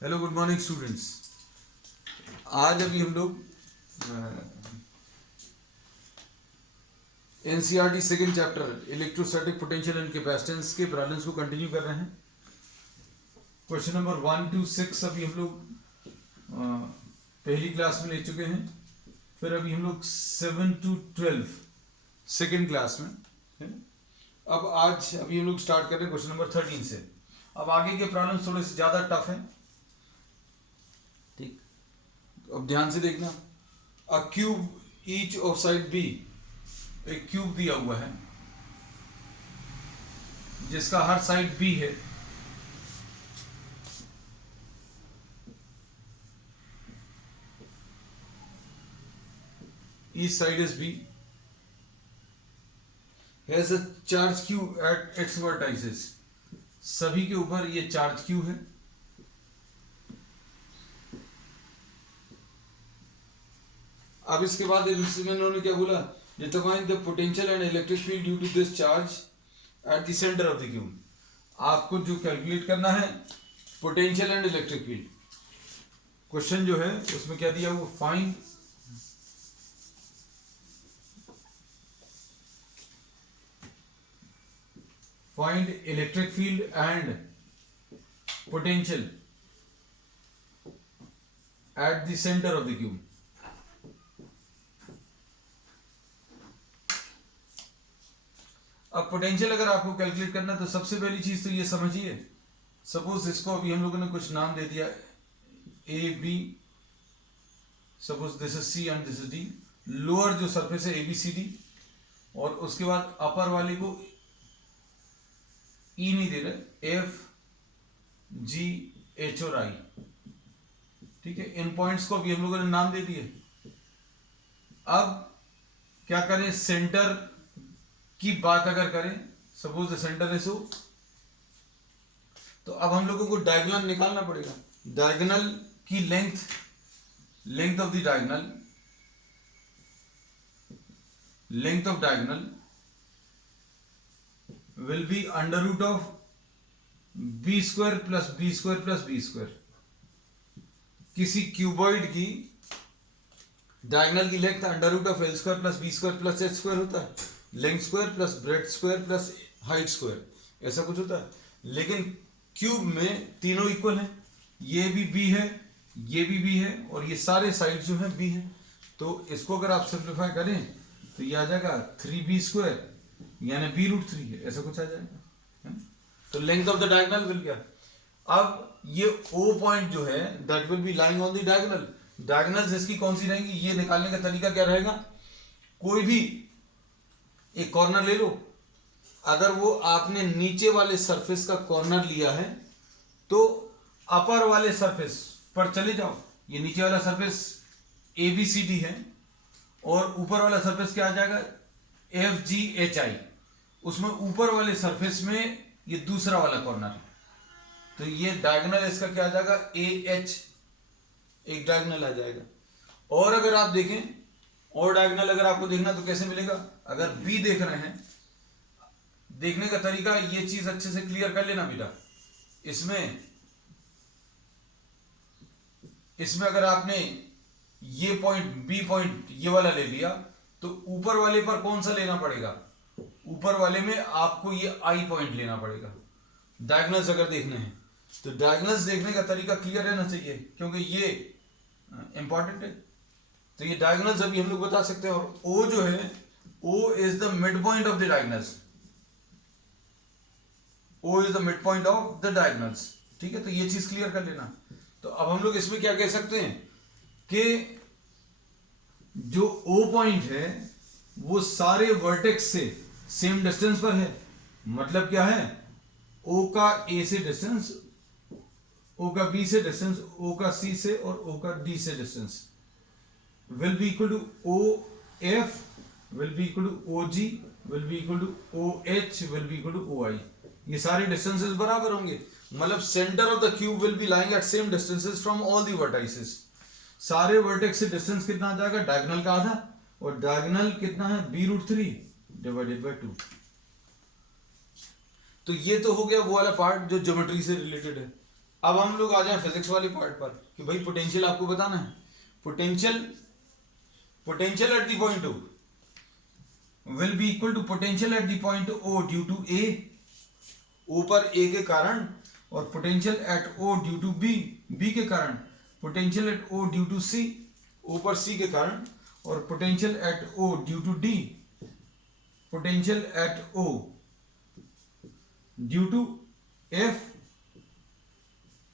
Hello good morning students. आज अभी हम लोग NCERT second chapter electrostatic potential and capacitance के प्रॉब्लम्स को कंटिन्यू कर रहे हैं। क्वेश्चन नंबर 1 to 6 अभी हम लोग पहली क्लास में ले चुके हैं। फिर अभी हम लोग 7 to 12 सेकेंड क्लास में है। अब आज अभी हम लोग स्टार्ट कर रहे हैं क्वेश्चन नंबर 13 से। अब आगे के प्रॉब्लम्स थोड़े से ज़्यादा टफ हैं। ठीक, अब ध्यान से देखना। A cube each of side B, एक क्यूब दिया हुआ है जिसका हर साइड बी है। Each side is B, has a charge Q at its vertices. सभी के ऊपर ये चार्ज क्यू है। अब इसके बाद इसमें इन्होंने क्या बोला, determine the potential and electric field due to this charge at the centre of the cube. आपको जो कैलकुलेट करना है potential and electric field. Question जो है उसमें क्या दिया, वो find electric field and potential at the centre of the cube. अब पोटेंशियल अगर आपको कैलकुलेट करना है तो सबसे पहली चीज तो ये समझिए, सपोज इसको अभी हम लोगों ने कुछ नाम दे दिया A B, suppose this is C and this is D. Lower जो सरफेस है ए बी सी डी, और उसके बाद अपर वाले को ई नहीं दे रहे, एफ जी एच और आई। ठीक है, इन पॉइंट्स को अभी हम लोगों ने नाम दे दिए। अब क्या करें, सेंटर की बात अगर करें, सपोज द सेंटर इज ओ, तो अब हम लोगों को डायगोनल निकालना पड़ेगा। डायगोनल की length of the diagonal, length of diagonal will be under root of B square plus B square plus B square. किसी क्यूबॉइड की डायगोनल की length under root of L square plus B square plus H square होता है, length square plus breadth square plus height square, ऐसा कुछ होता है। लेकिन क्यूब में तीनों इक्वल हैं, ये भी बी है, ये भी बी है, और ये सारे साइड जो है बी है। तो इसको अगर आप सिंप्लीफाई करें तो ये आ जाएगा 3b स्क्वायर, यानी b रूट 3 है, ऐसा कुछ आ जाएगा है? तो length of the diagonal will क्या, अब ये ओ पॉइंट जो है that will be lying on the diagonal. Diagonal इसकी कौन सी रहेंगी, ये निकालने का तरीका क्या रहेगा, कोई भी एक कॉर्नर ले लो। अगर वो आपने नीचे वाले सरफेस का कॉर्नर लिया है तो अपर वाले सरफेस पर चले जाओ। ये नीचे वाला surface A B C D है, और ऊपर वाला सरफेस क्या आ जाएगा, एफ जी एच आई। उसमें ऊपर वाले सरफेस में ये दूसरा वाला कॉर्नर, तो ये डायगोनल इसका क्या आ जाएगा, ए एच, एक डायगोनल आ जाएगा। और अगर आप देखें, और डायगोनल अगर आपको देखना तो कैसे मिलेगा, अगर बी देख रहे हैं, देखने का तरीका, ये चीज अच्छे से क्लियर कर लेना बेटा। इसमें अगर आपने ये पॉइंट बी पॉइंट ये वाला ले लिया, तो ऊपर वाले पर कौन सा लेना पड़ेगा, ऊपर वाले में आपको ये आई पॉइंट लेना पड़ेगा। डायगोनल्स अगर देखने हैं तो डायगोनल्स देखने का तरीका क्लियर रहना चाहिए, क्योंकि ये इंपॉर्टेंट है। तो ये डायगोनल्स अभी हम लोग बता सकते हैं। और ओ जो है, O is the mid point of the diagonals, O is the mid point of the diagonals. ठीक है, तो ये चीज क्लियर कर लेना। तो अब हम लोग इसमें क्या कह सकते हैं कि जो ओ पॉइंट है वो सारे वर्टेक्स से सेम डिस्टेंस पर है। मतलब क्या है, ओ का ए से डिस्टेंस, ओ का बी से डिस्टेंस, ओ का सी से और ओ का डी से distance will be equal to OF, will be equal to OG, will be equal to OH, will be equal to OI। ये सारे डिस्टेंसेस बराबर होंगे। मतलब centre of the cube will be lying at same distances from all the vertices. सारे vertex से distance कितना आ जाएगा, डायगोनल का आधा, और डायगोनल कितना है, b रूट 3 डिवाइडेड बाय 2। तो ये तो हो गया वो वाला पार्ट जो ज्योमेट्री से रिलेटेड है। अब हम लोग आ जाए फिजिक्स वाले पार्ट पर कि भाई पोटेंशियल आपको बताना है। Potential potential at the point O will be equal to potential at the point O due to A, O पर ए के कारण, और potential at O due to B, B के कारण, potential at O due to C, O पर C के कारण, और potential at O due to D, potential at O due to F,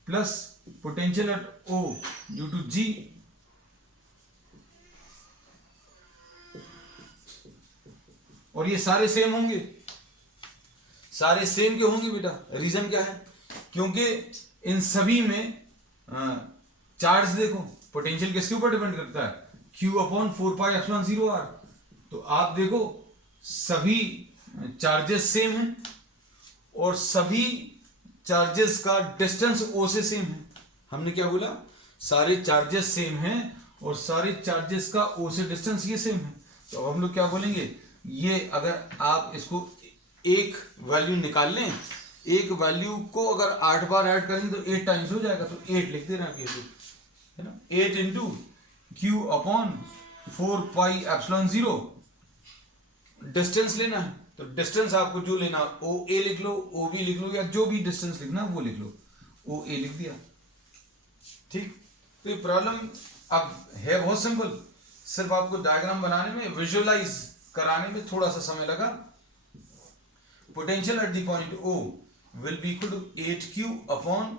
plus potential at O due to G, और ये सारे same होंगे। सारे सेम क्यों होंगे बेटा? रीजन क्या है? क्योंकि इन सभी में चार्ज देखो, पोटेंशियल किसके ऊपर डिपेंड करता है? Q upon 4πε0r। तो आप देखो सभी चार्जेस सेम हैं और सभी चार्जेस का डिस्टेंस O से सेम है। हमने क्या बोला? सारे चार्जेस सेम हैं और सारे चार्जेस का O से डिस्टेंस ये सेम है। तो अब हम लोग क्या बोलेंगे? ये अगर आप इसको एक वैल्यू निकाल लें, एक वैल्यू को अगर 8 बार ऐड करेंगे तो 8 टाइम्स हो जाएगा, तो 8 लिख देना है ना। 8 इंटू Q अपॉन 4πε0 डिस्टेंस लेना है। तो डिस्टेंस आपको जो लेना, ओ ए लिख लो, ओ बी लिख लो, या जो भी डिस्टेंस लिखना वो लिख लो। ओ ए लिख दिया, ठीक। तो ये प्रॉब्लम अब है बहुत सिंपल, सिर्फ आपको डायग्राम बनाने में, विजुअलाइज कराने में थोड़ा सा समय लगा। Potential at the point O will be equal to 8Q upon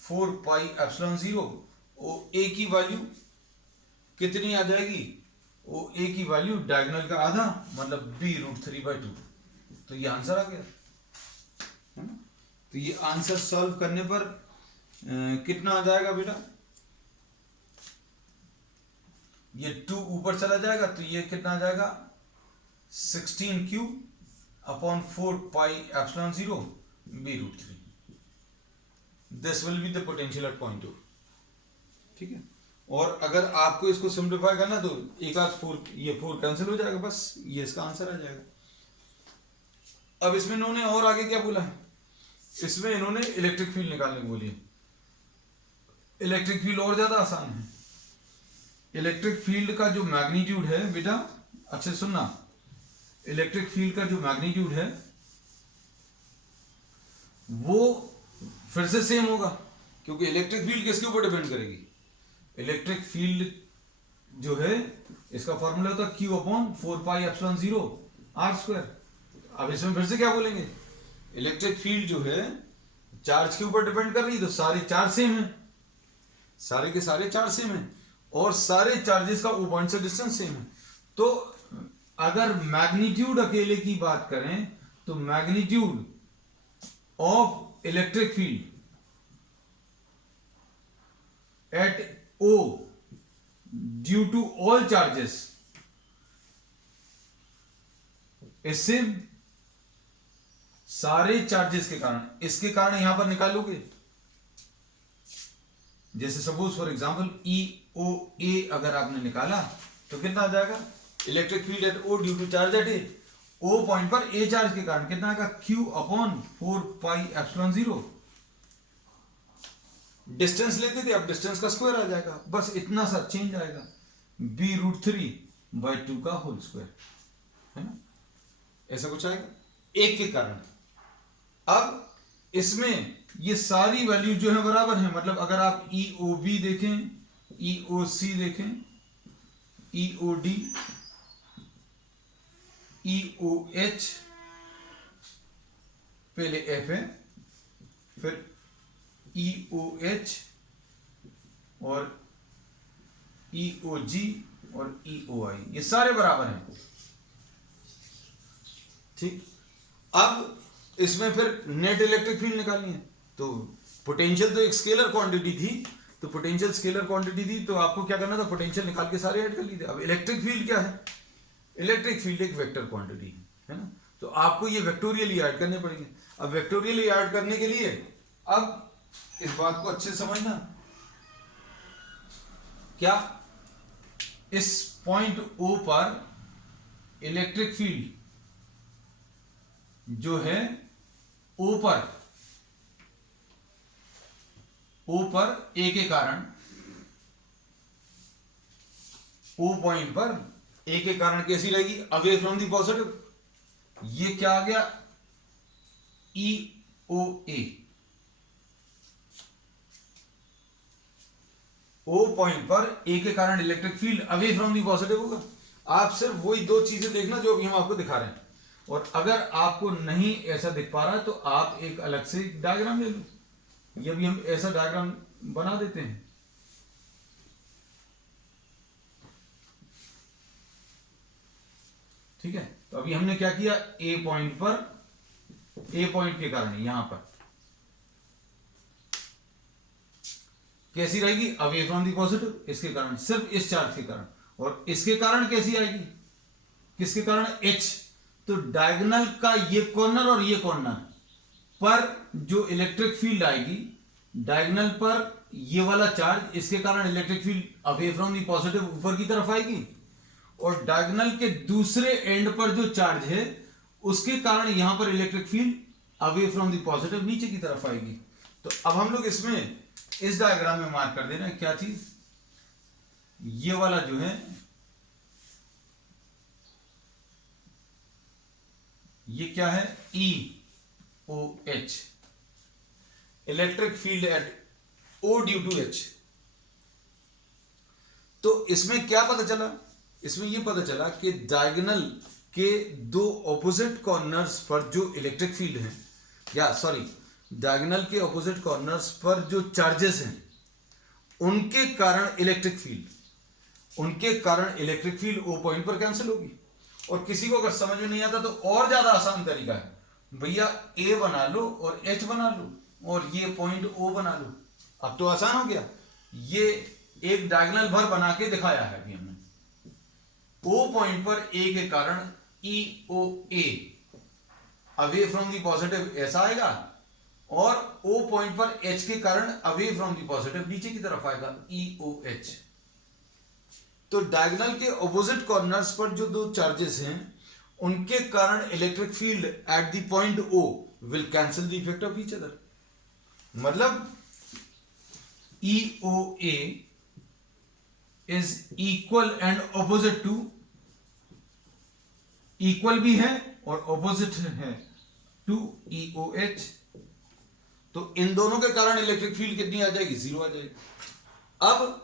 4πε0। O A की वैल्यू कितनी आ जाएगी? ओ ए की वैल्यू डायगोनल का आधा, मतलब b√3/2। तो ये आंसर आ गया, है ना। तो ये आंसर सॉल्व करने पर कितना आ जाएगा बेटा? ये 2 ऊपर चला जाएगा, तो ये कितना आ जाएगा? 16Q upon 4πε0 b√3। This will be the potential at point O, ठीक है। और अगर आपको इसको सिंप्लीफाई करना तो एक आध 4, ये 4 कैंसिल हो जाएगा, बस ये इसका आंसर आ जाएगा। अब इसमें इन्होंने और आगे क्या बोला है? इसमें इन्होंने इलेक्ट्रिक फील्ड निकालने को बोली है। इलेक्ट्रिक फील्ड और ज्यादा आसान है। इलेक्ट्रिक फील्ड का जो मैग्नीट्यूड है बेटा, अच्छे सुनना, इलेक्ट्रिक फील्ड का जो मैग्नीट्यूड है वो फिर से सेम होगा, क्योंकि इलेक्ट्रिक फील्ड किसके ऊपर डिपेंड करेगी? इलेक्ट्रिक फील्ड जो है इसका फॉर्मूला होता है Q अपॉन 4πε0 r²। अब इसमें फिर से क्या बोलेंगे? इलेक्ट्रिक फील्ड जो है चार्ज के ऊपर डिपेंड कर रही है, तो सारे चार्ज सेम है, सारे के सारे चार्ज सेम है, और सारे चार्जेस का O पॉइंट से डिस्टेंस सेम है। तो अगर मैग्नीट्यूड अकेले की बात करें तो magnitude of electric field at O due to all charges is same. सारे चार्जेस के कारण, इसके कारण यहां पर निकालोगे, जैसे सपोज फॉर एग्जांपल EOA अगर आपने निकाला तो कितना आ जाएगा? Electric field at O due to charge at A, O point पर A चार्ज के कारण कितना आएगा? Q upon 4πε0। डिस्टेंस लेते थे, अब डिस्टेंस का स्क्वायर आ जाएगा, बस इतना सा चेंज आएगा, b√3/2 का होल स्क्वायर, है ना। ऐसा कुछ आएगा एक के कारण। अब इसमें ये सारी वैल्यू जो है बराबर है, मतलब अगर आप EOB देखें, EOC देखें, EOD, EOH, पहले F है, फिर EOH और EOG और EOI, ये सारे बराबर हैं, ठीक। अब इसमें फिर नेट इलेक्ट्रिक फील्ड निकालनी है, तो पोटेंशियल तो एक स्केलर क्वांटिटी थी, तो पोटेंशियल स्केलर क्वांटिटी थी, तो आपको क्या करना था? पोटेंशियल निकाल के सारे ऐड कर लीजिए। अब इलेक्ट्रिक फील्ड क्या है? इलेक्ट्रिक फील्ड एक वेक्टर क्वांटिटी है ना, तो आपको ये वेक्टोरियली ऐड करने पड़ेंगे। अब वेक्टोरियली ऐड करने के लिए अब इस बात को अच्छे से समझना, क्या इस पॉइंट O पर इलेक्ट्रिक फील्ड जो है O पर ओ पर ए के कारण, ओ पॉइंट पर ए के कारण कैसी रहेगी, अवे फ्रॉम द पॉजिटिव। ये क्या आ गया, ई ओ ए। ओ पॉइंट पर ए के कारण electric field away from the positive होगा। आप सिर्फ वही दो चीजें देखना जो अभी हम आपको दिखा रहे हैं, और अगर आपको नहीं ऐसा दिख पा रहा है तो आप एक अलग से डायग्राम ले लो। ये भी हम ऐसा डायग्राम बना देते हैं। ठीक है, तो अभी हमने क्या किया, ए पॉइंट पर, ए पॉइंट के कारण यहां पर कैसी रहेगी, अवे फ्रॉम दी पॉजिटिव, इसके कारण, सिर्फ इस चार्ज के कारण। और इसके कारण कैसी आएगी, किसके कारण, एच। तो डायगोनल का ये कॉर्नर और ये कॉर्नर पर जो इलेक्ट्रिक फील्ड आएगी, डायगोनल पर ये वाला चार्ज, इसके कारण electric field away from the positive ऊपर की तरफ आएगी, और डायगोनल के दूसरे एंड पर जो चार्ज है उसके कारण यहां पर electric field away from the positive नीचे की तरफ आएगी। तो अब हम लोग इसमें इस डायग्राम में मार्क कर दे रहे हैं क्या चीज, ये वाला जो है, ये क्या है, E O H, electric field at O due to H. तो इसमें क्या पता चला, इसमें यह पता चला कि डायगोनल के दो ऑपोजिट कॉर्नर्स पर जो इलेक्ट्रिक फील्ड है, या सॉरी, डायगोनल के ऑपोजिट कॉर्नर्स पर जो चार्जेस हैं उनके कारण इलेक्ट्रिक फील्ड, उनके कारण इलेक्ट्रिक फील्ड ओ पॉइंट पर कैंसिल होगी। और किसी को अगर समझ में नहीं आता तो और ज्यादा आसान तरीका है, भैया ए बना लो और एच बना लो और ये पॉइंट ओ बना लो। अब तो आसान हो गया, ये एक डायगोनल भर बना के दिखाया है अभी हमने। ओ पॉइंट पर ए के कारण ई O A away from the positive ऐसा आएगा, और ओ पॉइंट पर एच के कारण अवे फ्रॉम दी पॉजिटिव नीचे की तरफ आएगा, ई ओ एच। तो डायगोनल के ऑपोजिट कॉर्नर्स पर जो दो चार्जेस हैं उनके कारण electric field at the point O will cancel the effect of each other. मतलब E O A is equal and opposite to, equal भी है और ऑपोजिट है टू ई ओ एच। तो इन दोनों के कारण इलेक्ट्रिक फील्ड कितनी आ जाएगी, जीरो आ जाएगी। अब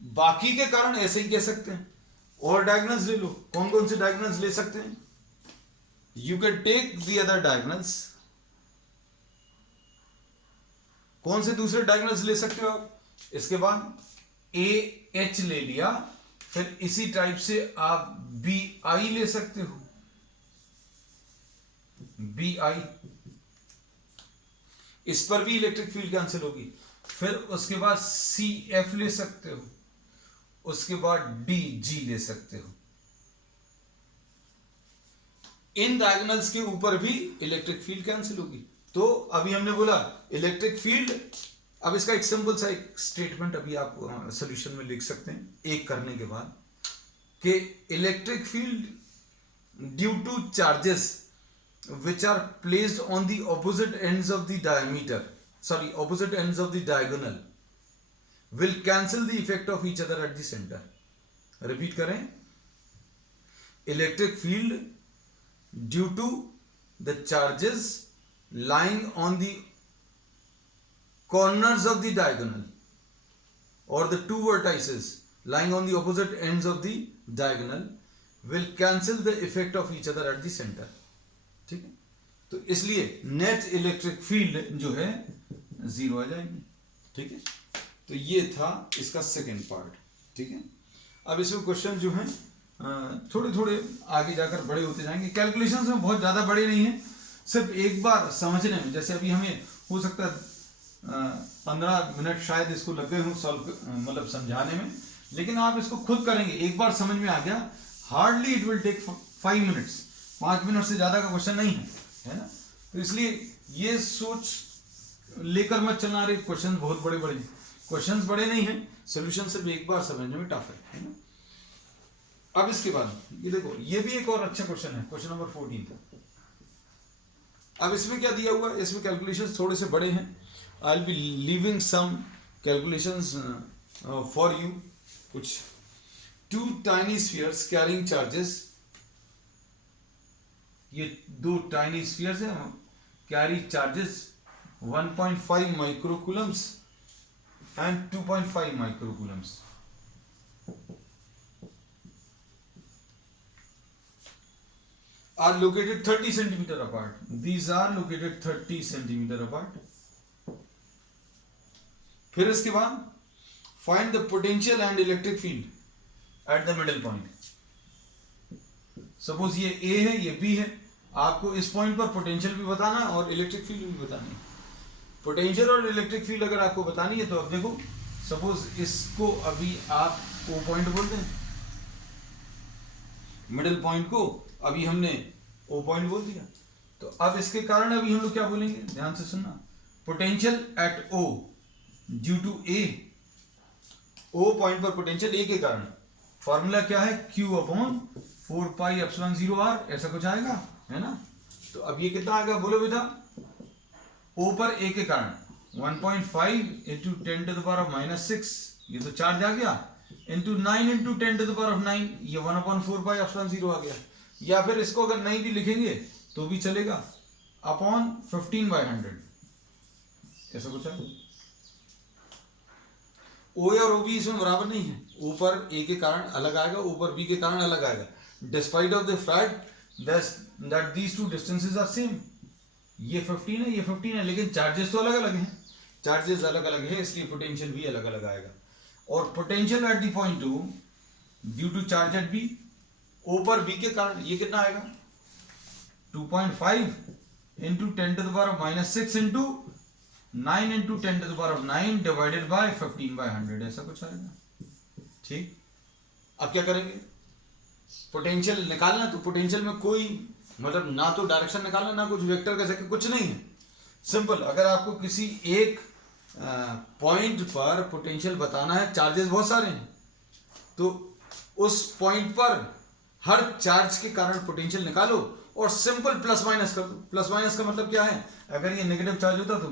बाकी के कारण ऐसे ही कह सकते हैं, और डायगोनल्स ले लो। कौन कौन से डायगोनल्स ले सकते हैं, you can take the other diagonals. कौन से दूसरे डायगोनल्स ले सकते हो आप, इसके बाद ए एच ले लिया, फिर इसी टाइप से आप बी आई ले सकते हो, बी आई, इस पर भी इलेक्ट्रिक फील्ड कैंसिल होगी। फिर उसके बाद सी एफ ले सकते हो, उसके बाद डी जी ले सकते हो। इन डायगोनल्स के ऊपर भी इलेक्ट्रिक फील्ड कैंसिल होगी। तो अभी हमने बोला इलेक्ट्रिक फील्ड, अब इसका एक सिंपल सा एक स्टेटमेंट अभी आप सॉल्यूशन में लिख सकते हैं एक करने के बाद, कि electric field due two charges which are placed on the opposite ends of the opposite ends of the diagonal will cancel the effect of each other at the center. Repeat करें, electric field due to the charges lying on the corners of the diagonal or the two vertices lying on the opposite ends of the diagonal will cancel the effect of each other at the center. ठीक है, तो इसलिए net electric field जो है zero आ जाएगी। ठीक है, तो ये था इसका सेकेंड पार्ट। ठीक है, अब इसमें क्वेश्चन जो है थोड़े थोड़े आगे जाकर बड़े होते जाएंगे। कैलकुलेशंस में बहुत ज़्यादा बड़े नहीं हैं, सिर्फ एक बार समझने में। जैसे अभी हमें हो सकता है 15 मिनट शायद इसको लग गए हों सॉल्व, मतलब समझाने में, लेकिन आप इसको खुद करेंगे, एक बार समझ में आ गया, hardly it will take 5 minutes, 5 minute से ज़्यादा का क्वेश्चन नहीं है ना। तो इसलिए ये सोच लेकर मत चलना, रहे क्वेश्चन बहुत बड़े बड़े, क्वेश्चंस बड़े नहीं हैं, सॉल्यूशन सिर्फ एक बार समझने में टफ है ना। अब इसके बाद ये देखो, ये भी एक और अच्छा क्वेश्चन है, क्वेश्चन नंबर 14 था। अब इसमें क्या दिया हुआ है, इसमें कैलकुलेशंस थोड़े से बड़े हैं I'll be leaving some calculations for you. कुछ two tiny spheres carrying charges, ये दो tiny spheres हैं, carry charges 1.5 microcoulombs and 2.5 microcoulombs. Are located 30 centimeter apart. These are located 30 centimeter apart. फिर इसके बाद find the potential and electric field at the middle point. Suppose ये A है, ये B है, आपको इस पॉइंट पर पोटेंशियल भी बताना है और इलेक्ट्रिक फील्ड भी बतानी है. पोटेंशियल और इलेक्ट्रिक फील्ड अगर आपको बतानी है तो अब देखो, सपोज इसको अभी आप O पॉइंट बोलते हैं, मिडिल पॉइंट को अभी हमने O पॉइंट बोल दिया, तो अब इसके कारण अभी हम लोग क्या बोलेंगे, ध्यान से सुनना. Potential at O due to A, O point पर पोटेंशियल A के कारण फॉर्मूला क्या है, Q upon 4 pi epsilon 0 R, ऐसा कुछ आएगा, है ना. तो अब ये कितना आएगा बोलो बेटा, O पर A के कारण 1.5 into 10 to the power of -6, ये तो चार्ज आ गया, into 9 into 10 to the power of 9, ये 1/4 पाई एप्सिलॉन 0 आ गया. या फिर इसको अगर नहीं भी लिखेंगे तो भी चलेगा, अपॉन 15/100, ऐसा कुछ है. O और OB इसमें बराबर नहीं है, O पर A के कारण अलग आएगा, O पर B के कारण अलग आएगा, despite of the fact that these two distances are same. ये 15 है, ये 15 है, लेकिन चार्जेस तो अलग अलग हैं, चार्जेस अलग अलग है, इसलिए पोटेंशियल भी अलग अलग आएगा. और potential at the point 2 due to charge at B, O पर B के कारण ये कितना आएगा, 2.5 into 10 to the power of -6 into 9 into 10 to the power of 9 divided by 15/100, ऐसा कुछ आएगा. ठीक, अब क्या करेंगे, पोटेंशियल निकालना, तो पोटेंशियल में कोई मतलब ना तो डायरेक्शन निकालना, ना कुछ वेक्टर का जगह कुछ नहीं है, सिंपल. अगर आपको किसी एक पॉइंट पर पोटेंशियल बताना है, चार्जेस बहुत सारे हैं, तो उस पॉइंट पर हर चार्ज के कारण पोटेंशियल निकालो और सिंपल प्लस माइनस कर दो. प्लस माइनस का मतलब क्या है, अगर ये नेगेटिव चार्ज होता तो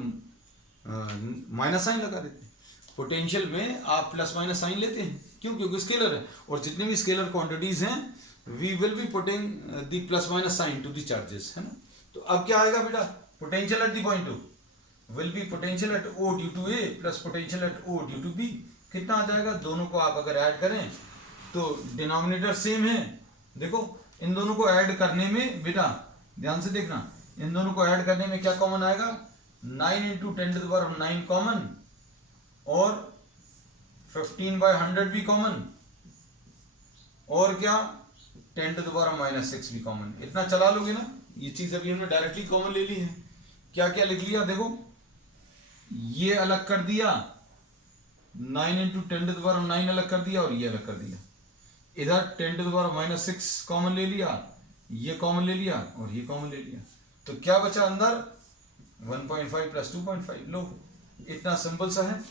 माइनस साइन लगा देते. पोटेंशियल में आप प्लस माइनस साइन लेते हैं, क्यों, क्योंकि स्केलर है, और जितनी भी स्केलर क्वांटिटीज हैं we will be putting the plus minus sign to the charges, है ना. तो अब क्या आएगा बेटा, potential at the point 2 will be potential at O due to A plus potential at O due to B. कितना आ जाएगा, दोनों को आप अगर ऐड करें तो डिनोमिनेटर सेम है. देखो इन दोनों को ऐड करने में बेटा ध्यान से देखना, इन दोनों को ऐड करने में क्या कॉमन आएगा, 9 into 10 to the power of 9 common, और 15/100 भी कॉमन, और क्या 10 टू द पावर ऑफ -6 भी कॉमन. इतना चला लोगे ना, ये चीज अभी हमने डायरेक्टली कॉमन ले ली है. क्या क्या लिख लिया, देखो ये अलग कर दिया, 9 into 10 to the power of 9 अलग कर दिया, और ये अलग कर दिया. इधर 10 to the power of -6 common ले लिया, ये कॉमन ले लिया, और ये कॉमन ले लिया. तो क्या बचा अंदर, 1.5 प्लस 2.5. लो इतना सिंपल सा है,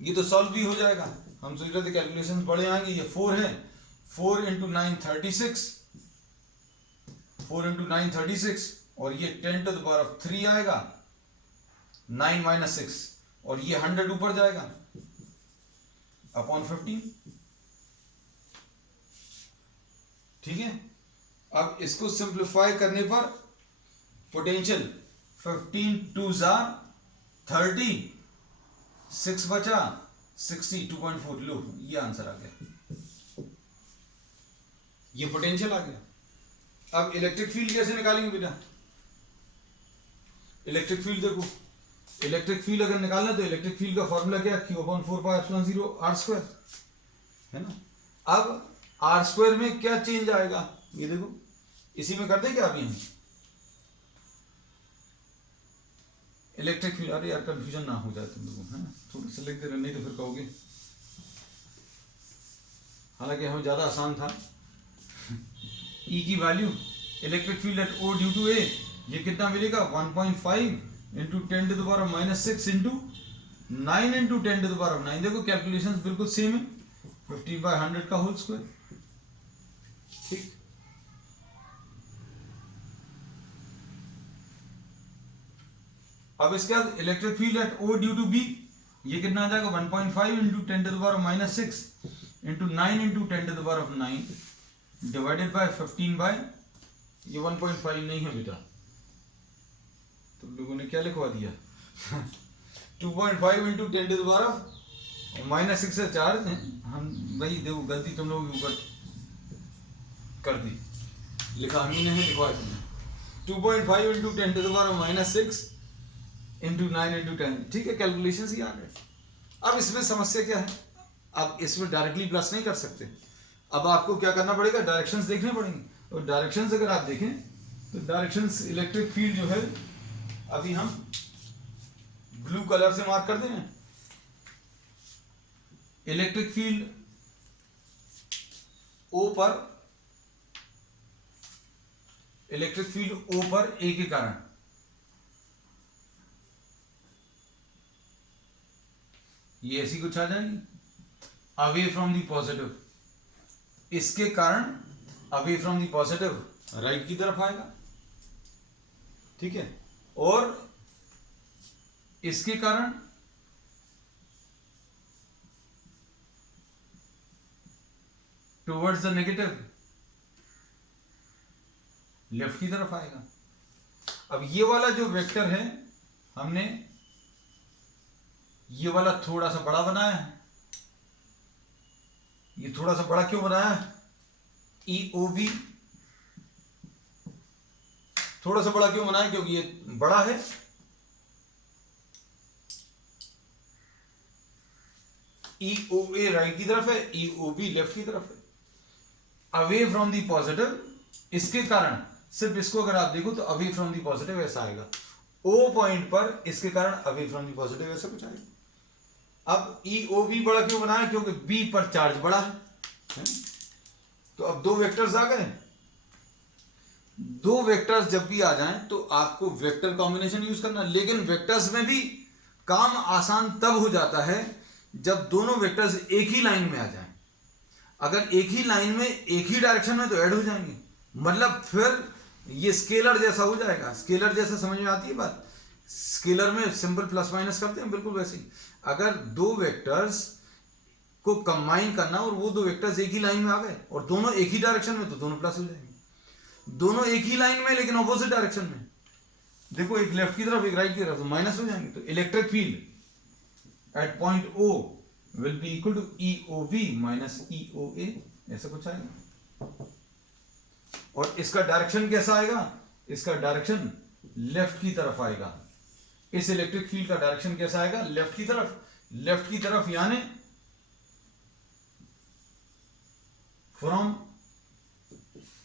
ये तो सॉल्व भी हो जाएगा. हम सोच रहे थे कैलकुलेशन बड़े आएंगे, ये 4 है, 4 इंटू 9 36, 4 इंटू 9 36, और ये 10 टू द पावर ऑफ 3 आएगा, 9 माइनस 6, और ये 100 ऊपर जाएगा अपॉन 15. ठीक है, अब इसको सिंप्लीफाई करने पर पोटेंशियल 15 2 30, 6 बचा 60, 2.4. लो ये आंसर आ गया, ये पोटेंशियल आ गया. अब इलेक्ट्रिक फील्ड कैसे निकालेंगे बेटा, इलेक्ट्रिक फील्ड देखो, इलेक्ट्रिक फील्ड अगर निकालना तो इलेक्ट्रिक फील्ड का फॉर्मूला क्या है, Q/4πε0 r², है ना. अब r² में क्या चेंज आएगा, ये देखो, इसी में कर दें क्या अभी हम इलेक्ट्रिक फील्ड. अरे यार कंफ्यूजन ना हो जाए तुम लोगों, है ना, थोड़ा सा लिख दे रहे, नहीं तो फिर कहोगे, हालांकि हमें ज्यादा आसान था. E की value electric field at O due to A, ये कितना मिलेगा, 1.5 into 10 to the power of -6 into 9 into 10 to the power of 9. देखो कैलकुलेशंस बिल्कुल सेम है, 15/100 का होल स्क्वायर. ठीक, अब इसके बाद electric field at O due to B, ये कितना आ जाएगा 1.5 into 10⁻⁻6 into 9 into 10⁻9 divided by 15 by, ये 1.5 नहीं है बेटा, तुम लोगों ने क्या लिखवा दिया 2.5 इंटू 10⁻⁻6 से 4, हम भाई देखो गलती तुम लोगों के ऊपर कर दी, लिखा हम ही नहीं लिखवा दिया 2.5 इंटू 10⁻⁻6 इंटू 9 इंटू 10, ठीक है, कैलकुलेशन ही आ गए। अब इसमें समस्या क्या है, अब इसमें डायरेक्टली प्लस नहीं कर सकते, अब आपको क्या करना पड़ेगा, डायरेक्शंस देखने पड़ेंगे। और डायरेक्शंस अगर आप देखें तो डायरेक्शंस इलेक्ट्रिक फील्ड जो है अभी हम ब्लू कलर से मार्क कर दें। इलेक्ट्रिक फील्ड O पर, इलेक्ट्रिक फील्ड O पर A के कारण ये ऐसी कुछ आ जाएगी, अवे फ्रॉम दी पॉजिटिव, इसके कारण away from the positive right की तरफ आएगा, ठीक है, और इसके कारण टुवर्ड्स द नेगेटिव लेफ्ट की तरफ आएगा। अब ये वाला जो वेक्टर है हमने ये वाला थोड़ा सा बड़ा बनाया है, ये थोड़ा सा बड़ा क्यों बनाया है, EOB थोड़ा सा बड़ा क्यों बनाया, क्योंकि ये बड़ा है, EOA राइट की तरफ है, EOB लेफ्ट की तरफ है, अवे फ्रॉम दी पॉजिटिव, इसके कारण सिर्फ इसको अगर आप देखो तो अवे फ्रॉम दी पॉजिटिव ऐसा आएगा, O पॉइंट पर इसके कारण अवे फ्रॉम दी पॉजिटिव ऐसा कुछ आएगा। अब EOB बड़ा क्यों बनाया, क्योंकि B पर चार्ज बड़ा है? तो अब दो वेक्टर्स आ गए, दो वेक्टर्स जब भी आ जाएं तो आपको वेक्टर कॉम्बिनेशन यूज करना, लेकिन वेक्टर्स में भी काम आसान तब हो जाता है जब दोनों वेक्टर्स एक ही लाइन में आ जाएं। अगर एक ही लाइन में एक ही डायरेक्शन में तो ऐड हो जाएंगे, मतलब फिर ये स्केलर जैसा हो जाएगा। स्केलर जैसा समझ में आती है बात, स्केलर में सिंपल प्लस माइनस करते हैं, बिल्कुल वैसे ही अगर दो वेक्टर्स को कंबाइन करना और वो दो वेक्टर्स एक ही लाइन में आ गए और दोनों एक ही डायरेक्शन में, तो दोनों प्लस हो जाएंगे। दोनों एक ही लाइन में लेकिन ऑपोजिट डायरेक्शन में, देखो एक लेफ्ट की तरफ एक राइट की तरफ, तो माइनस हो जाएंगे। तो electric field at point O will be equal to EOB minus EOA, ऐसा कुछ आएगा। और इसका डायरेक्शन कैसा आएगा, इसका डायरेक्शन लेफ्ट की तरफ आएगा। इस इलेक्ट्रिक फील्ड का डायरेक्शन कैसा आएगा, लेफ्ट की तरफ। लेफ्ट की तरफ यानी फ्रॉम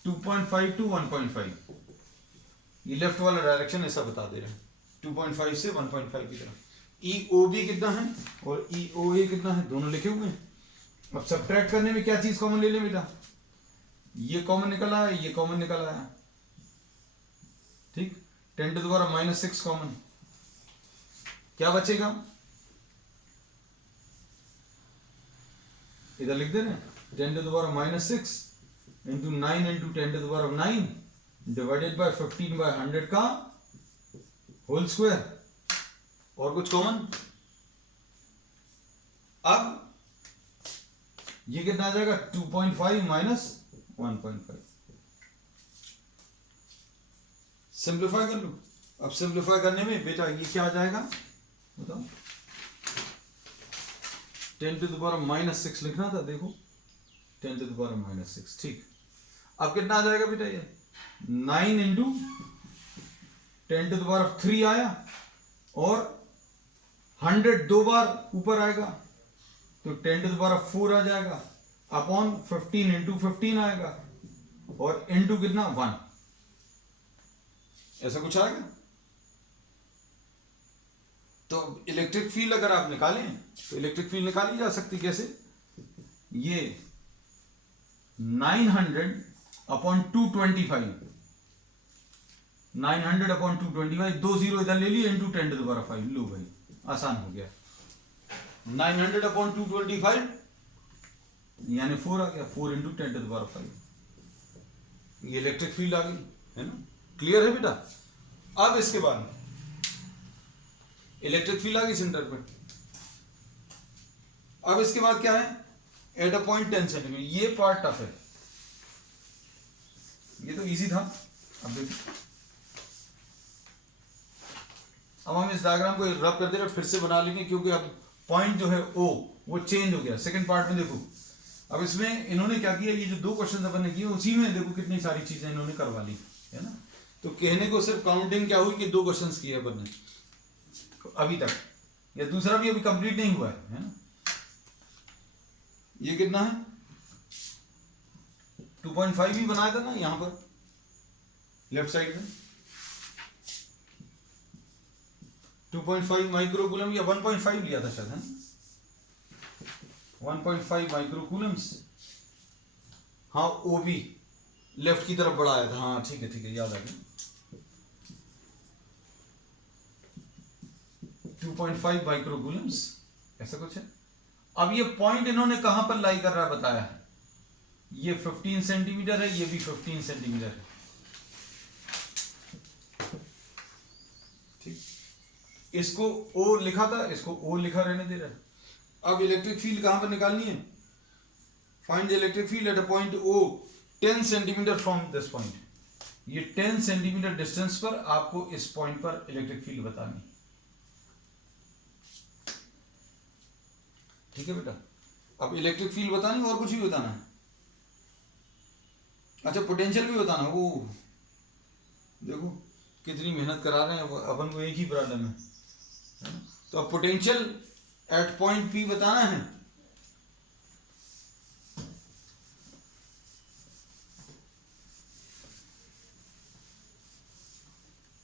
2.5 टू 1.5, ये लेफ्ट वाला डायरेक्शन ऐसा बता दे रहे हैं, 2.5 से 1.5 की तरफ। EOB कितना है और EOA कितना है, दोनों लिखे हुए हैं। अब सब्ट्रैक्ट करने में क्या चीज कॉमन ले लें बेटा, ये कॉमन निकल आया, ये कॉमन निकल आया, ठीक, 10⁻⁻6 कॉमन, क्या बचेगा, इधर लिख दे रहे हैं 10⁻⁻6 इंटू 9 इंटू 10⁻9 डिवाइडेड बाय 15/100 का होल स्क्वायर, और कुछ कॉमन। अब ये कितना आ जाएगा 2.5 माइनस 1.5, सिंप्लीफाई कर लो। अब सिंप्लीफाई करने में बेटा ये क्या आ जाएगा बताओ, 10⁻⁻6 लिखना था, देखो 10⁻⁻6, ठीक। अब कितना आ जाएगा बेटा, ये 9 इंटू 10⁻³ आया और 100 दो बार ऊपर आएगा तो 10⁻⁴ आ जाएगा, अपॉन 15 इंटू 15 आएगा और इंटू कितना 1, ऐसा कुछ आएगा। तो इलेक्ट्रिक फील्ड अगर आप निकालें तो इलेक्ट्रिक फील्ड निकाली जा सकती कैसे, ये 900/225, 900/225, 2 0 इधर ले लिए, इंटू 10⁵, लो भाई आसान हो गया। 900/225 यानी 4 आ गया, 4 इंटू 10⁵, ये इलेक्ट्रिक फील्ड आ गई है ना, क्लियर है बेटा। अब इसके बाद इलेक्ट्रिक फील्ड आ गई सेंटर पे। अब इसके बाद क्या है, एट अ पॉइंट 10 सेंटीमीटर, ये पार्ट टफ है, ये तो इजी था। अब देखो, अब हम इस डायग्राम को रब कर दे रहे, फिर से बना लेंगे, क्योंकि अब पॉइंट जो है ओ वो चेंज हो गया सेकंड पार्ट में। देखो अब इसमें इन्होंने क्या किया, ये जो दो क्वेश्चन अपन ने किए उसी में देखो कितनी सारी चीजें इन्होंने करवा ली है ना। तो कहने को सिर्फ काउंटिंग क्या हुई कि 2 क्वेश्चंस किए अपन ने अभी तक, या दूसरा भी अभी कंप्लीट नहीं हुआ है ना। ये कितना है, 2.5 ही बनाया था ना यहां पर लेफ्ट साइड में, 2.5 माइक्रोकूलम या 1.5 लिया था शायद, है 1.5 माइक्रोकूलम्स। हाँ ओ भी लेफ्ट की तरफ बढ़ाया था, हाँ ठीक है याद आ गया, 2.5 माइक्रोकूलम्स ऐसा कुछ है। अब ये पॉइंट इन्होंने कहां पर लाई कर रहा है बताया है, ये 15 सेंटीमीटर है, ये भी 15 सेंटीमीटर है, ठीक। इसको ओ लिखा था, इसको ओ लिखा रहने दे रहा है। अब इलेक्ट्रिक फील्ड कहां पर निकालनी है, find the electric field at a point O 10 centimetre from this point. ये 10 सेंटीमीटर डिस्टेंस पर आपको इस पॉइंट पर इलेक्ट्रिक फील्ड बतानी, ठीक है बेटा। अब इलेक्ट्रिक फील्ड बतानी, और कुछ भी बताना है, अच्छा पोटेंशियल भी बताना। वो देखो कितनी मेहनत करा रहे हैं अपन को, एक ही प्रॉब्लम है ना? तो अब पोटेंशियल एट पॉइंट पी बताना है।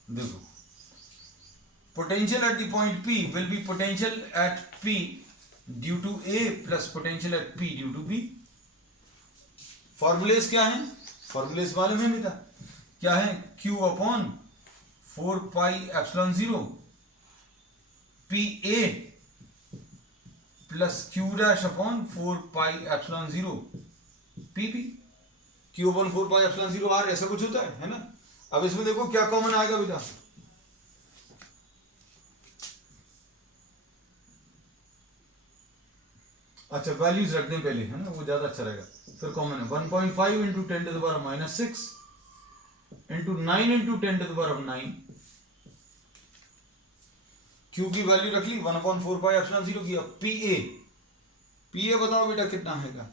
देखो potential at the point P will be potential at P due to A plus potential at P due to B. Formulas क्या है, फॉर्मूलेस मालूम है बेटा, क्या है, Q upon 4 pi epsilon 0 P A plus Q dash upon 4 pi epsilon 0 P B. Q upon 4 pi epsilon 0 R, ऐसा कुछ होता है ना। अब इसमें देखो क्या कॉमन आएगा बेटा, अच्छा वैल्यूज रख दें पहले, है ना, वो ज्यादा अच्छा रहेगा। फिर कॉमन है 1.5 into 10 to the power minus 6 into 9 into 10 to the power 9। Q की वैल्यू रख ली 1/4 पाई एप्सिलॉन 0 की। अब पी ए बताओ बेटा कितना आएगा।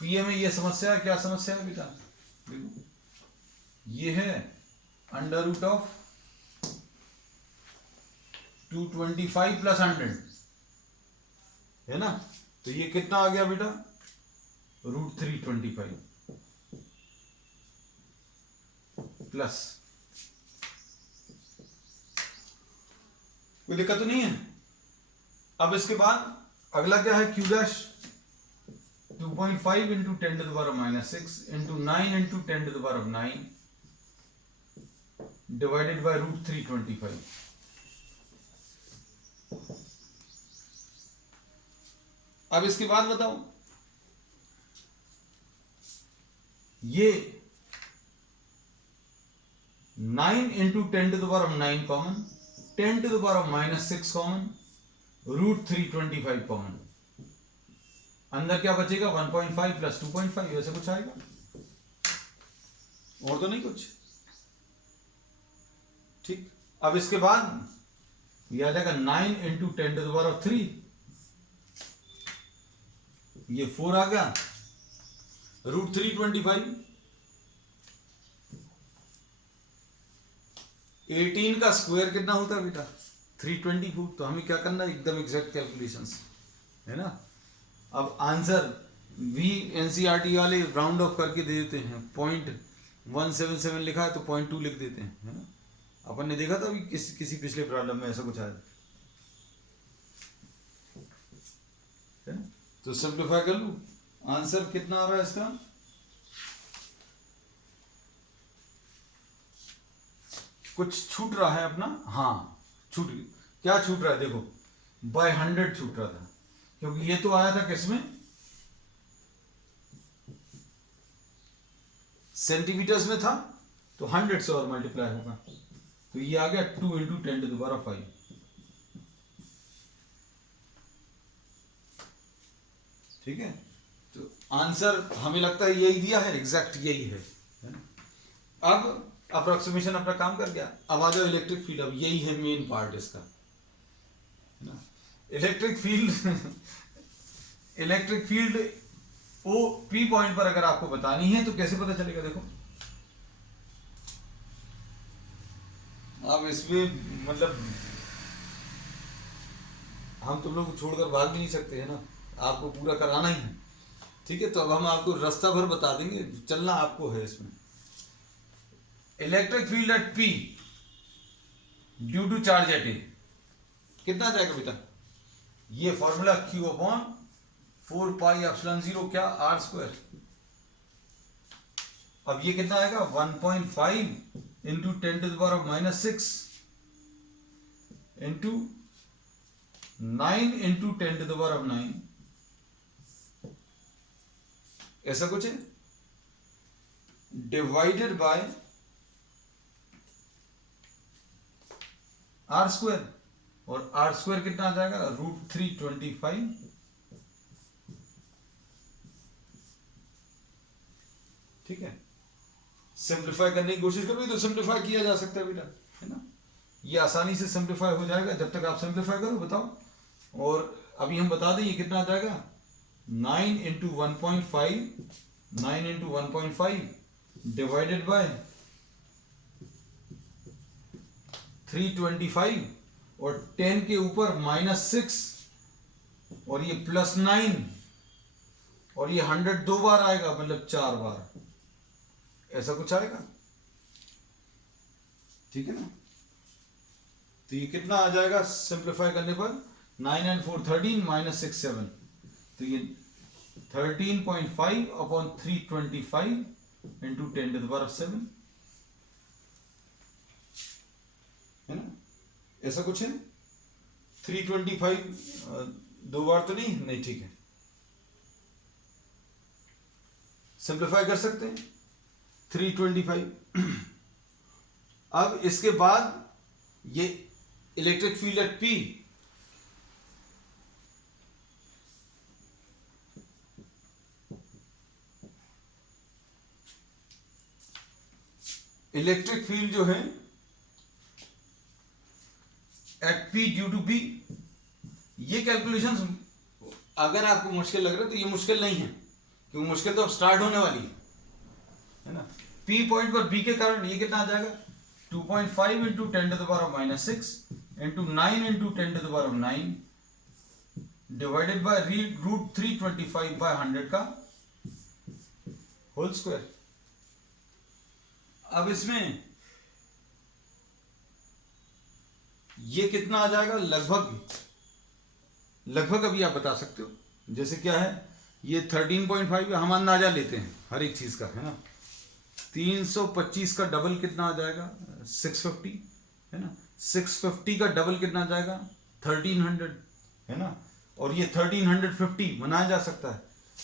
पी ए में ये समस्या है, क्या समस्या है बेटा, देखो ये है अंडर रूट ऑफ 225 प्लस 100 है ना। तो ये कितना आ गया बेटा, √325 प्लस, कोई दिक्कत तो नहीं है। अब इसके बाद अगला क्या है, Q dash 2.5 into 10 to the power minus 6 into 9 into 10 to the power 9 divided by √325। अब इसके बाद बताओ, ये 9 into 10 to the power 9 common, 10 to the power minus 6 common, √325 common, अंदर क्या बचेगा 1.5 प्लस 2.5 ऐसे कुछ आएगा, और तो नहीं कुछ, ठीक। अब इसके बाद ये आ जाएगा 9 इंटू 10 टू द पावर 3, ये 4 आ गया, √325। 18 का स्क्वायर कितना होता है बेटा, 324। तो हमें क्या करना है, एकदम एग्जैक्ट कैलकुलेशंस है ना। अब आंसर भी एनसीईआरटी वाले राउंड ऑफ करके दे देते हैं, 0.177 लिखा है तो 0.2 लिख देते हैं, है ना। अपन ने देखा था अभी किसी पिछले प्रॉब्लम में ऐसा कुछ आया है ना। तो सिंप्लीफाई कर लूं, आंसर कितना आ रहा है इसका, कुछ छूट रहा है अपना, हाँ छूट, क्या छूट रहा है देखो, बाय 100 छूट रहा था, क्योंकि ये तो आया था किसमें, सेंटीमीटर्स में था, तो 100 से और मल्टीप्लाई होगा, तो ये आ गया 2 इंटू 10 टू द पावर 5। ठीक है, तो आंसर हमें लगता है यही दिया है, एग्जैक्ट यही है ना? अब अप्रोक्सीमेशन अपना काम कर गया। अब आ जाओ इलेक्ट्रिक फील्ड, अब यही है मेन पार्ट इसका, है ना? Electric field electric field O P point पर अगर आपको बतानी है तो कैसे पता चलेगा? देखो अब इसमें मतलब हम तुम लोग छोड़कर भाग भी नहीं सकते है ना, आपको पूरा कराना ही है। ठीक है, तो अब हम आपको रास्ता भर बता देंगे, चलना आपको है इसमें। Electric field at P due to charge at A कितना जाएगा बेटा? ये formula Q upon 4 pi epsilon 0 क्या आर स्क्वायर। अब ये कितना आएगा? 1.5 इंटू 10⁻⁻6 इंटू 9 इंटू 10⁻⁹ ऐसा कुछ है, डिवाइडेड बाय आर स्क्वायर। और आर स्क्वायर कितना आ जाएगा? √325। ठीक है, सिंप्लीफाई करने की कोशिश करोगे तो सिंप्लीफाई किया जा सकता है बेटा, है ना? ये आसानी से सिंप्लीफाई हो जाएगा जब तक आप सिंप्लीफाई करो। बताओ, और अभी हम बता दें ये कितना आ जाएगा? 9 इंटू 1.5 9 इंटू 1.5 डिवाइडेड बाय 325 और 10 के ऊपर -6 और ये +9 और ये 100 2 बार आएगा, मतलब 4 बार, ऐसा कुछ आएगा। ठीक है ना? तो ये कितना आ जाएगा सिंप्लीफाई करने पर? 9 and 4 13 -6 7, तो ये 13.5 अपॉन 325 इंटू 10⁻⁷ है ना? ऐसा कुछ है। 325 2 बार तो नहीं, ठीक है, सिंप्लीफाई कर सकते हैं 325। अब इसके बाद ये electric field at P electric field जो है at P due to B, ये कैलकुलेशंस अगर आपको मुश्किल लग रहा है तो ये मुश्किल नहीं है, क्योंकि मुश्किल तो अब स्टार्ट होने वाली है ना? पी पॉइंट पर बी के कारण ये कितना आ जाएगा? 2.5 into 10⁻⁻6 into 9 into 10⁻⁹ divided by √325 by 100 का होल स्क्वायर। अब इसमें ये कितना आ जाएगा? लगभग अभी आप बता सकते हो, जैसे क्या है, ये 13.5 हम अंदाजा लेते हैं हर एक चीज का, है ना? 325 का डबल कितना आ जाएगा? 650, है ना? 650 का डबल कितना आ जाएगा? 1300, है ना? और ये 1350 बनाया जा सकता है,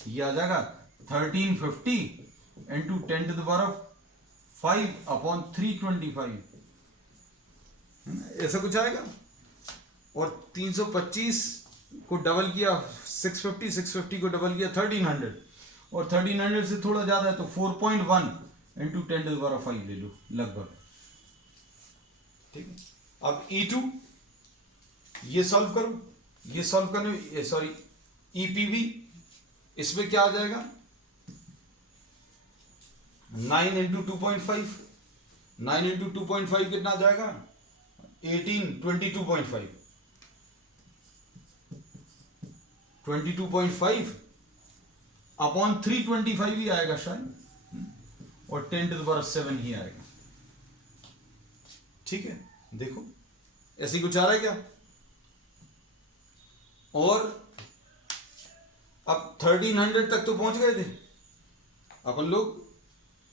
ये आ जाएगा 1350 इंटू 10⁵ अपॉन 325, ऐसा कुछ आएगा। और 325 को डबल किया 650 को डबल किया 1300, और 1300 से थोड़ा ज्यादा है तो 4.1 इंटू 10⁵ ले लो लगभग। ठीक है, अब E2 ये सॉल्व करो, ये सॉल्व करने सॉरी EPB, इसमें क्या आ जाएगा? 9 इंटू 2.5, 9 इंटू 2.5 कितना आ जाएगा? 18 22.5 22.5 अपॉन 325 ही आएगा शायद, और 10⁷ ही आएगा। ठीक है, देखो ऐसे ही कुछ आ रहा है क्या? और अब 1300 तक तो पहुंच गए थे अपन लोग।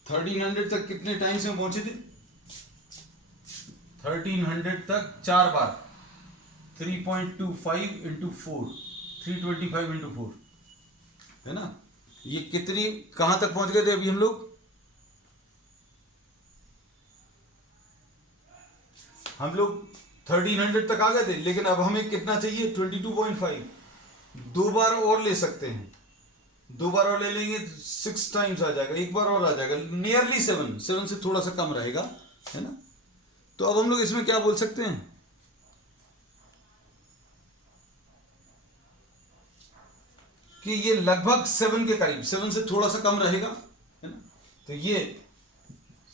1300 तक कितने टाइम्स में पहुंचे थे? 1300 तक 4 बार, 3.25 इंटू 4 325 इंटू 4, है ना? ये कितनी कहां तक पहुंच गए थे अभी हम लोग? हम लोग 1300 तक आ गए थे, लेकिन अब हमें कितना चाहिए? 22.5, 2 बार और ले सकते हैं, 2 बार और ले लेंगे 6 टाइम्स आ जाएगा, एक बार और आ जाएगा, नियरली 7, 7 से थोड़ा सा कम रहेगा, है ना। तो अब हम लोग इसमें क्या बोल सकते हैं कि ये लगभग 7 के करीब, 7 से थोड़ा सा कम रहेगा, है ना। तो ये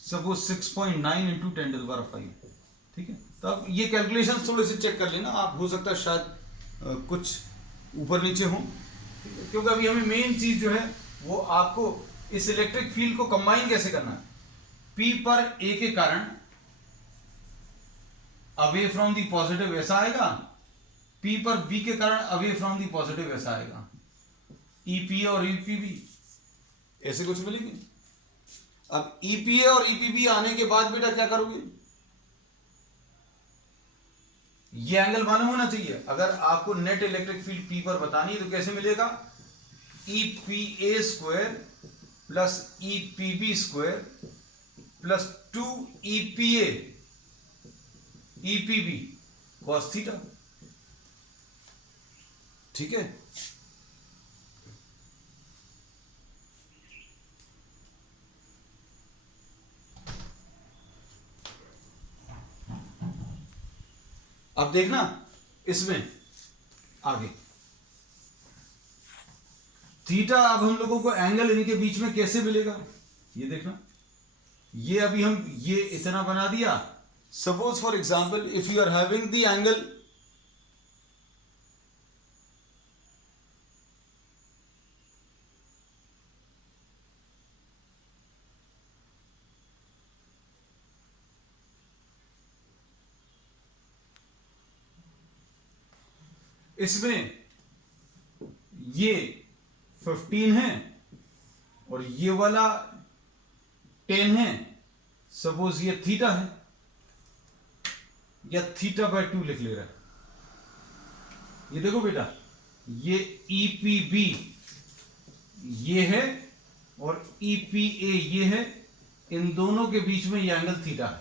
सपोज 6.9 इंटू 10⁵, ठीक है। तो अब ये कैलकुलेशन थोड़े से चेक कर लेना आप, हो सकता है शायद कुछ ऊपर नीचे हो, क्योंकि अभी हमें मेन चीज जो है वो आपको इस इलेक्ट्रिक फील्ड को कंबाइन कैसे करना है। P पर A के कारण अवे फ्रॉम दी पॉजिटिव ऐसा आएगा, P पर B के कारण अवे फ्रॉम दी पॉजिटिव ऐसा आएगा, EPA और EPB ऐसे कुछ मिलेंगे। अब EPA और EPB आने के बाद बेटा क्या करोगे, ये एंगल मालूम होना चाहिए। अगर आपको नेट इलेक्ट्रिक फील्ड P पर बतानी है तो कैसे मिलेगा, EPA square plus EPB square plus 2 EPA EPB cos theta, ठीक है। अब देखना इसमें आगे थीटा, अब हम लोगों को एंगल इनके बीच में कैसे मिलेगा, ये देखना। ये अभी हम ये इतना बना दिया, suppose for example if you are having the angle इसमें ये 15 है और ये वाला 10 है, सपोज ये थीटा है या θ/2 लिख ले रहा है। ये देखो बेटा, ये EPB ये है और EPA ये है, इन दोनों के बीच में ये एंगल थीटा है।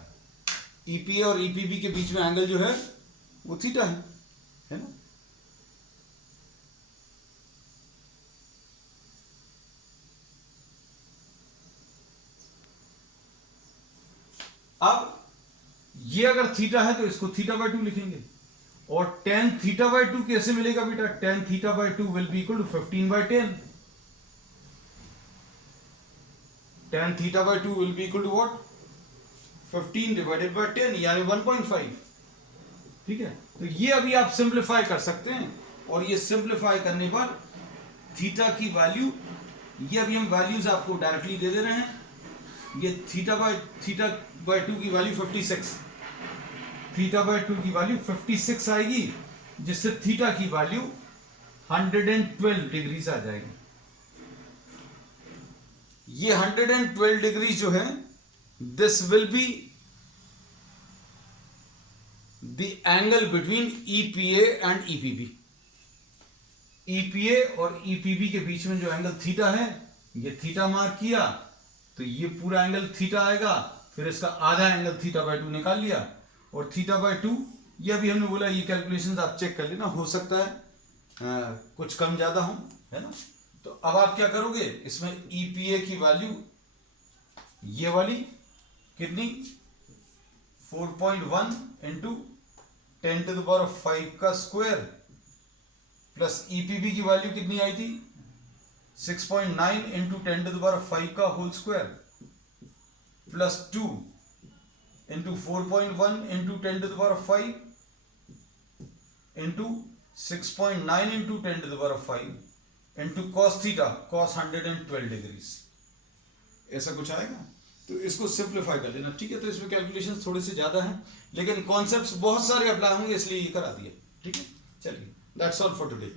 EPA और EPB के बीच में एंगल जो है वो थीटा है ना। अब ये अगर थीटा है तो इसको θ/2 लिखेंगे, और tan θ/2 कैसे मिलेगा बेटा, tan θ/2 will be equal to 15/10, tan θ/2 will be equal to what, 15/10 यानी 1.5, ठीक है। तो ये अभी आप सिंप्लीफाई कर सकते हैं, और ये सिंप्लीफाई करने पर थीटा की वैल्यू, ये अभी हम वैल्यूज आपको डायरेक्टली दे रहे हैं। ये θ/2 की वैल्यू 56, θ/2 की वैल्यू 56 आएगी, जिससे थीटा की वैल्यू 112 डिग्रीज आ जाएगी। ये 112 डिग्री जो है, this will be the angle between EPA and EPB। EPA और EPB के बीच में जो एंगल थीटा है, ये थीटा मार्क किया तो ये पूरा एंगल थीटा आएगा, फिर इसका आधा एंगल θ/2 निकाल लिया, और θ/2 ये अभी हमने बोला, ये कैलकुलेशंस आप चेक कर लेना, हो सकता है कुछ कम ज्यादा हो, है ना। तो अब आप क्या करोगे, इसमें EPA की वैल्यू ये वाली कितनी, 4.1 इंटू 10⁵ का स्क्वायर, प्लस EPB की वैल्यू कितनी आई थी, 6.9 इंटू 10⁵ का whole square, plus 2 into 4.1 into 10⁵ into 6.9 into 10⁵ into cos theta, cos 112 degrees, ऐसा कुछ आएगा। तो इसको सिंप्लीफाई कर लेना, ठीक है। तो इसमें कैलकुलेशन थोड़े से ज्यादा हैं, लेकिन कॉन्सेप्ट्स बहुत सारे अप्लाई होंगे, इसलिए ये करा दिए, ठीक है। चलिए, दैट्स ऑल फॉर टुडे।